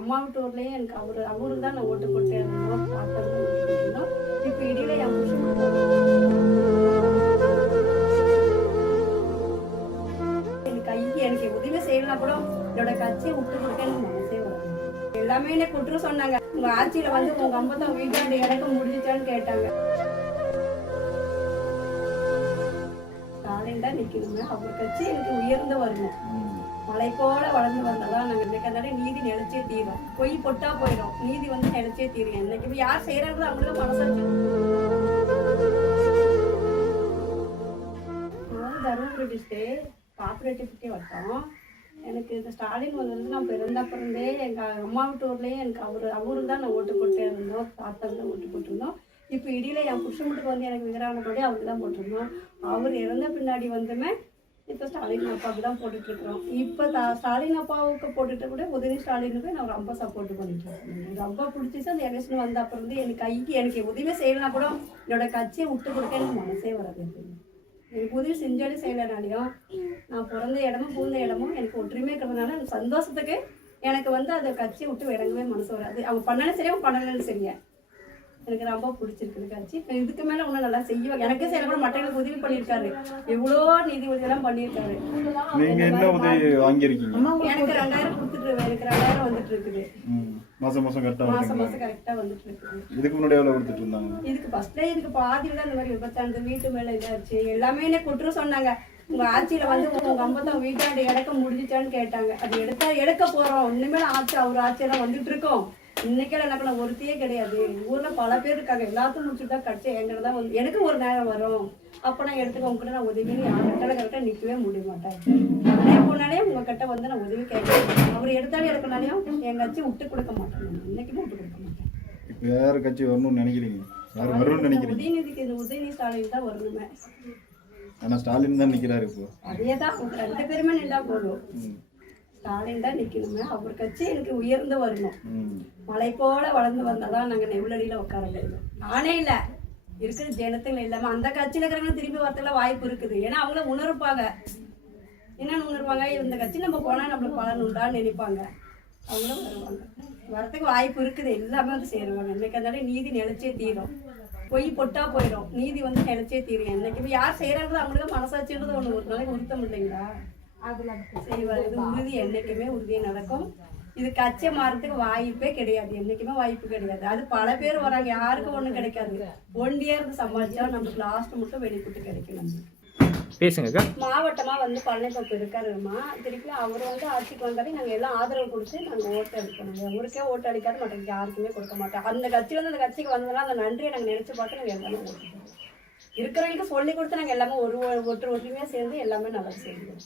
அம்மா வீட்டு ஊர்லயே எனக்கு அவருக்கு தான் நான் ஓட்டு போட்டே இருந்தோம். பார்த்தது ஓட்டு போட்டிருந்தோம். இப்போ இடையில என் புருஷன் எனக்கு உதவி செய்யலாம் கூட என்னோட கட்சியை விட்டு கொடுக்க எனக்கு மனசே வரும். எல்லாமே என்ன குற்றம் சொன்னாங்க. உங்க ஆட்சியில வந்து உங்க 50 வீட்டாண்டு இறக்க முடிஞ்சிச்சான்னு கேட்டாங்க. ஸ்டாலின் தான் நிக்கணுங்க. அவர் கட்சி எனக்கு உயர்ந்து வரணும். மலை போல வளர்ந்து வந்ததான் நாங்கள் இன்னைக்கு நீதி நினைச்சே தீரும். பொய் பொட்டா போயிடும், நீதி வந்து நினைச்சே தீரும். என்னைக்கு யார் செய்யறாங்களோ அவங்களுக்கு மனசாட்சி. தருமபுரி டிஸ்ட்ரிக்ட் காப்பரேட்டிவ்க்கே வட்டோம். எனக்கு இந்த ஸ்டாலின் வந்து நான் பிறந்தே எங்கள் அம்மா வீட்டு ஊர்லேயே எனக்கு அவருக்கு தான் நான் ஓட்டு போட்டே இருந்தோம். தாத்தாக்கு தான் ஓட்டு போட்டிருந்தோம். இப்போ இடையில என் புருஷன் வீட்டுக்கு வந்து எனக்கு விக்கிறாங்க அவருக்கு தான் போட்டிருந்தோம். அவர் இறந்த பின்னாடி வந்துமே இப்போ ஸ்டாலின் அப்பாவுக்கு தான் போட்டுட்ருக்குறோம். இப்போ ஸ்டாலின் அப்பாவுக்கு போட்டுட்டு கூட உதவி ஸ்டாலினுக்கு நான் ரொம்ப சப்போர்ட் பண்ணிட்டுருக்கேன். ரொம்ப பிடிச்சிச்சு. அந்த எலெக்ஷன் வந்த அப்புறம் வந்து எனக்கு உதவி செய்யலாம் கூட என்னோட கட்சியை விட்டு கொடுக்க எனக்கு மனசே வராது. எனக்கு உதவி செஞ்சாலும் செய்யலைனாலையும் நான் பிறந்த இடமும் பூந்த இடமும் எனக்கு ஒற்றுமை இருக்கிறதுனால எனக்கு சந்தோஷத்துக்கு எனக்கு வந்து அதை கட்சியை விட்டு இறங்கவே மனசு வராது. அவங்க பண்ணாலும் சரி, அவங்க பண்ணலன்னு சரியா எனக்கு ரொம்ப பிடிச்சிருக்குது கட்சி. இதுக்கு மேலே இன்னும் நல்லா செய்வாங்க. எனக்கே சில கூட மற்றவங்களுக்கு உதவி பண்ணியிருக்காரு. எவ்வளோ நிதி உதவியெல்லாம் பண்ணியிருக்காரு. நீங்க என்ன உதவி வாங்கியிருக்கீங்க? எனக்கு 2000 கொடுத்துட்டு எனக்கு 2000 வந்துட்டு இருக்குது. மாசம் கரெக்டா வந்துட்டு இருக்குது. இதுக்கு முன்னாடி எவ்வளவு கொடுத்துட்டு இருந்தாங்க? இதுக்கு ஃபர்ஸ்ட்ல இதுக்கு பாதியில தான் இந்த மாதிரி விபத்தானது வீட்டு மேல இதாச்சு. எல்லாமே என்ன குற்றம் சொன்னாங்க. உங்க ஆட்சியில வந்து உங்க 50 வீட்டாண்டு இறக்க முடிஞ்சிச்சான்னு கேட்டாங்க. அது எடுக்க போறோம். இனிமேல் அவர் ஆட்சியெல்லாம் வந்துட்டு இருக்கோம். இன்னைக்கெல்லாம் என்ன பண்ண ஒருத்தையே கிடையாது. ஊர்ல பல பேர் இருக்காங்க. எல்லாத்தையும் முடிச்சுட்டு தான் கட்சி எங்கிட்ட தான் வந்து எனக்கு ஒரு நேரம் வரும். அப்போ நான் எடுத்துக்க உங்ககிட்ட நான் உதவி யார்கிட்ட கரெக்டாக நிற்கவே முடிய மாட்டேன். அதே போனாலே உங்ககிட்ட வந்து நான் உதவி கேட்க அவர் எடுத்தாலும் எடுக்கனாலையும் என் கட்சி விட்டு கொடுக்க மாட்டேன். இன்னைக்குமே விட்டு கொடுக்க மாட்டேன். இப்போ யார் கட்சி வரணும்னு நினைக்கிறீங்க? யார் வரும்னு நினைக்கிறீங்க? உதயநிதிக்கு இந்த உதயநிதி ஸ்டாலின் தான் வரணுமே. ஆனால் ஸ்டாலின் தான் நிற்கிறாரு. இப்போ அதே தான் 2 பேருமே நின்றா போதும். ஸ்டாலின் தான் நிற்கணுமே. அவர் கட்சி எனக்கு உயர்ந்து வரணும். மலை போல வளர்ந்து வந்தாதான் நாங்கள் நெவ்வளடியில் உட்கார முடியும். நானே இல்லை இருக்கிற ஜனத்துங்க இல்லாமல் அந்த கட்சியில் இருக்கிறவங்க திரும்பி வரத்துக்குள்ள வாய்ப்பு இருக்குது. ஏன்னா அவங்கள உணர்ப்பாங்க. என்னென்னு உணர்வாங்க, இந்த கட்சி நம்ம போனால் நம்மளுக்கு பலன் உண்டான்னு நினைப்பாங்க. அவங்களும் வருவாங்க. வரத்துக்கு வாய்ப்பு இருக்குது. எல்லாமே வந்து சேருவாங்க. இன்னைக்கு அதனால நீதி நினைச்சே தீரும். பொய் பொட்டா போயிடும், நீதி வந்து நினைச்சே தீரும். என்னைக்கு யார் செய்யறாங்களோ அவங்களுக்கு மனசாட்சின்றது ஒன்று ஒரு நாளைக்கு உறுத்தம் இல்லைங்களா? செய்வார். இது உறுதி, என்னைக்குமே உறுதியாக நடக்கும். இது கட்சியை மாறதுக்கு வாய்ப்பே கிடையாது. என்னைக்குமே வாய்ப்பு கிடையாது. அது பல பேர் வராங்க, யாருக்கும் ஒன்றும் கிடைக்காது. ஒண்டியா இருந்து சமாளிச்சா நமக்கு லாஸ்ட் மட்டும் வெளிக்கூட்டு கிடைக்கும். நம்மளுக்கு பேசுங்க. மாவட்டமா வந்து பழனித்தோப்பு இருக்காருமா. திருப்பி அவர் வந்து ஆட்சிக்கு வந்தாலே நாங்கள் எல்லாம் ஆதரவு கொடுத்து நாங்கள் ஓட்டு அளிக்கணும். அவருக்கே ஓட்டு அளிக்காது மற்ற யாருக்குமே கொடுக்க மாட்டோம். அந்த கட்சியிலேருந்து அந்த கட்சிக்கு வந்ததுனா அந்த நன்றியை நாங்கள் நினைச்சு பார்த்து நாங்கள் எல்லாமே ஓட்டு இருக்கிறவங்களுக்கு சொல்லி கொடுத்து நாங்கள் எல்லாமே ஒற்றுமையாக சேர்ந்து எல்லாமே நல்லா செய்வோம்.